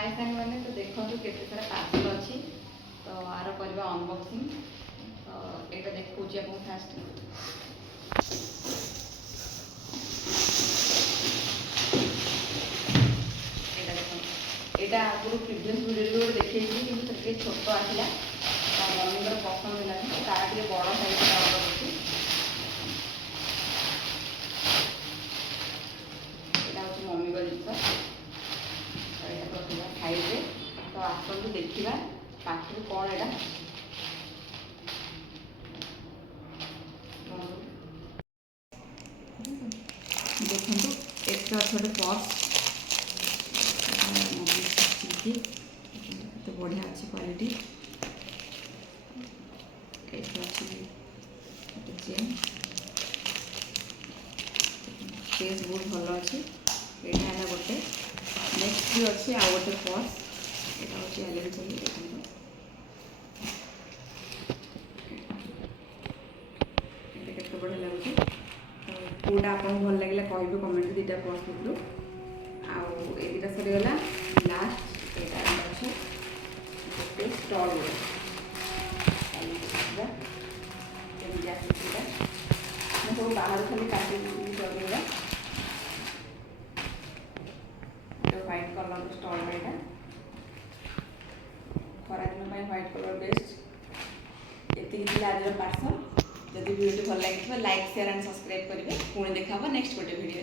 हाय सांग मैंने तो देखो केते सारा पार्सल अच्छी तो आर करवा अनबॉक्सिंग तो यहाँ देखा फास्ट यहाँ आगुरी प्रिवियस वीडियो देखी कि छोट आसला मम्मी पसंद है तार टे बड़ साइज ऑर्डर अच्छी यहाँ हूँ मम्मी का जिस खाइबे तो आसतु देखा पाखु कौन एटा देखो एक अच्छे पर्स तो बढ़िया अच्छी क्वालिटी एक अच्छी चेन केस बहुत भल अच्छे यहाँ है गोटे नेक्स्ट भी अच्छे आ गए पर्स यहाँ हूँ एल चाहिए देखो केते बढ़िया लगे तो कौटा आपको भल लगे कह कमेंट दुटा पर्स भितर आईटा सरीगला लास्ट यहाँ अच्छे गोटे स्टल सब बाहर खाली काटी सरीगला व्हाइट कलर स्टल यहाँ खरा दिन व्हाइट कलर बेस्ट ये आज पार्सल जब वीडियो भल लगे लाइक शेयर एंड सब्सक्राइब करेंगे पुणी देखा नेक्स्ट गोटे वीडियो।